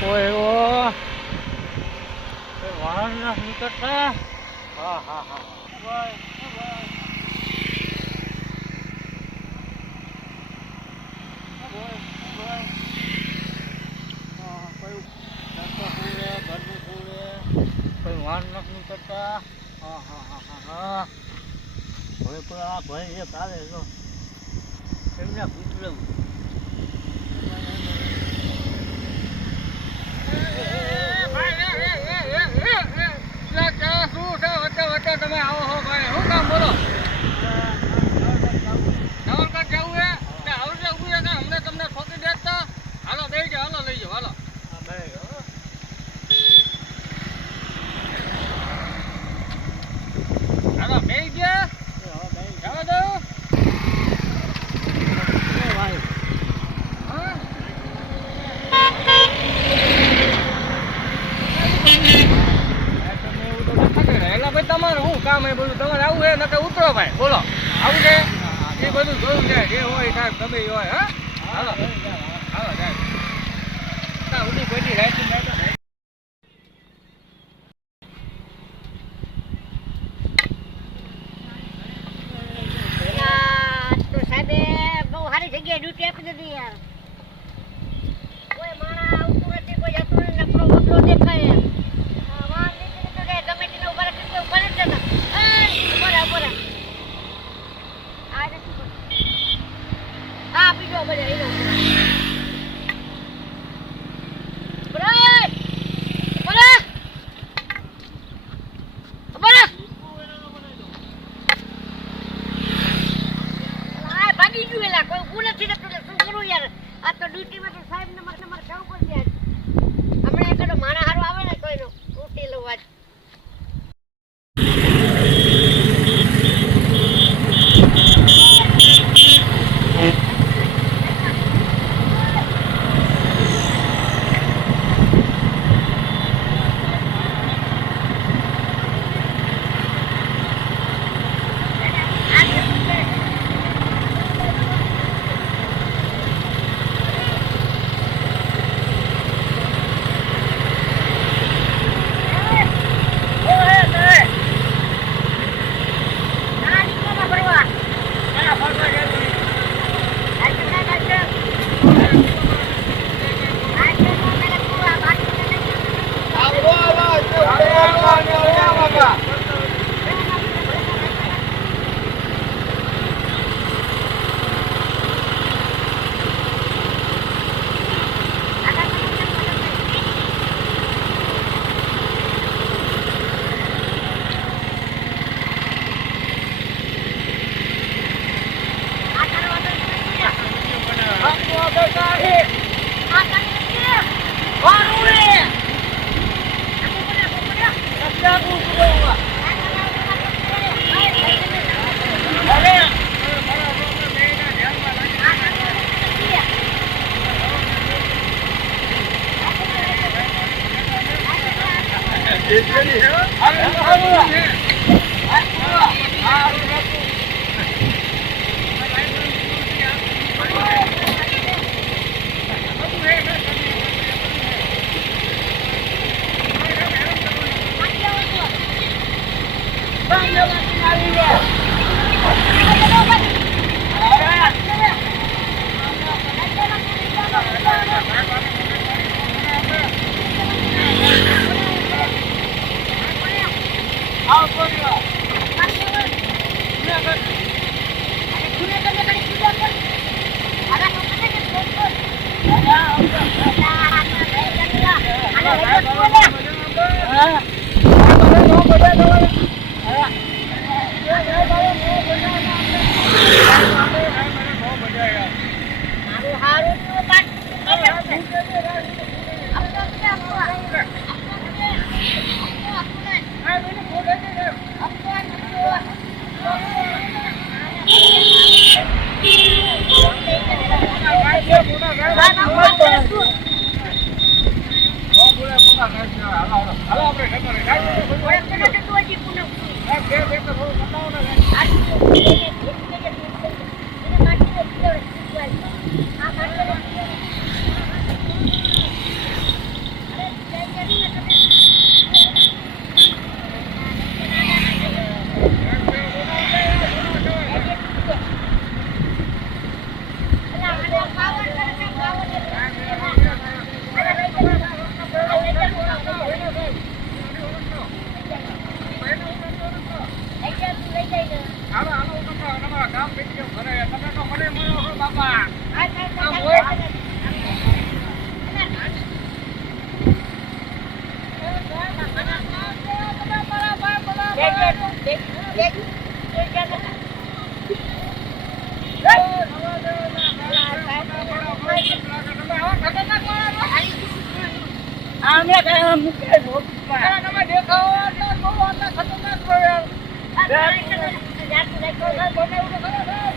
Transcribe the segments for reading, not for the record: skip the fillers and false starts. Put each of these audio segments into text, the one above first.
કોઈ વાહન ના નીકળતા. હા હા હા કોઈ વાહન નથી નીકળતા. હા હા હા હા હા હવે કોઈ આ ભાઈ એક આવે તો એમને પૂછવું. તમે આવો હો ભાઈ, શું કામ બોલો? નવરકટ જવું હે આવડે ઉભું છે અમને તમને ઠોકી દેતા. હાલો દઈ જાઓ, હાલો લઈ જાઓ, હાલો. હાલો બેસી ગયા જવા દો. તમારે શું કામ એ બધું તમારે આવું છે નકર ઉતરો ભાઈ, બોલો આવું છે એ બધું જોયું છે જે હોય સાહેબ ગમે એ હોય. હા હાલો હાલો સાહેબ ઉડી બધી રાઈટ તો સાહેબ બહુ સારી જગ્યાએ ડ્યુટી આપી દીધી યાર. કોઈ માણસ આવતું નથી, કોઈ જતું નથી, નકરો વગરો દેખાય યાર. વાહન નીકળી તો જાય ગમે તેને ઉભા રાખી ઉભા નથી જતા. બરાબર આ નથી હા બીજો બધા એનો ભાગી ગયું એલા કોઈ ઉભું નથી રહેતું. શું કરું યાર? આ તો ડ્યુટીમાં તો સાહેબ ને મારે જવું પડશે. હમણાં એકાદો માણા હારો આવે ને કોઈનો ઉઠી લો વાત. આમે કાંઈ મૂકે રોકવા. અરે તમે દેખાવો એટલે બહુ આટલા ખતરનાક છો યાર. જાતું જાતું સાહેબ, બનાવું તો ખરા, સાહેબ.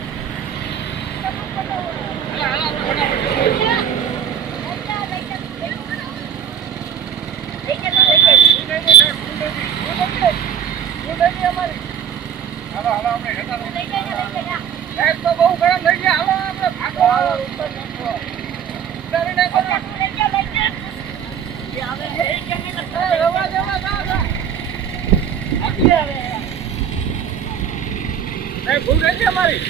હાલો, હાલો, સાહેબ તો બહુ ગરમ થઈ ગયા. હાલો આપણે ભાગો. ઉતારીને કરો. રવા દેવા, જાઓ, જાઓ. સાહેબ, ભૂલ થઈ ગઈ અમારી.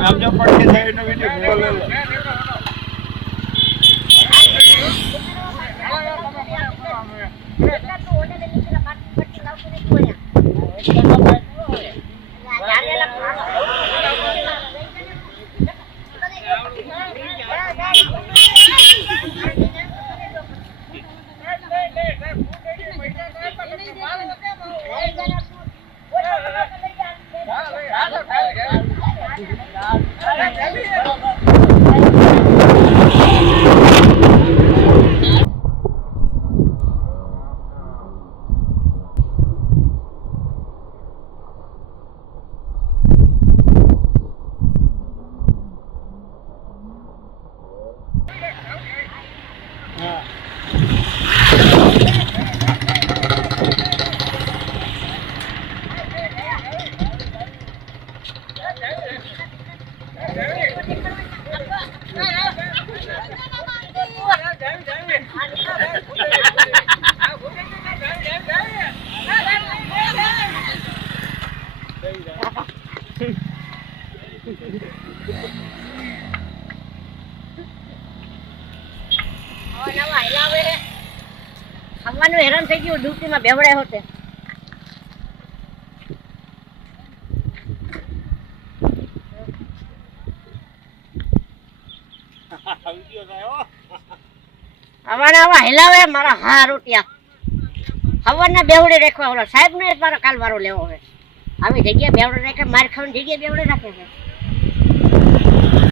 નામજો પડકે સાઈડનો વિડિયો બોલે ખાવાનું હેરાન થઈ ગયું ડ્યુટીમાં બેવડે હોતે. અમારે આવા હેલાવે મારા હા રોટિયા હવાના બેવડે રાખવા ઓલા સાહેબ ને મારા કાલ વારો લેવો હવે આવી જગ્યા બેવડે રાખે માર ખાવાની જગ્યા બેવડે રાખે છે.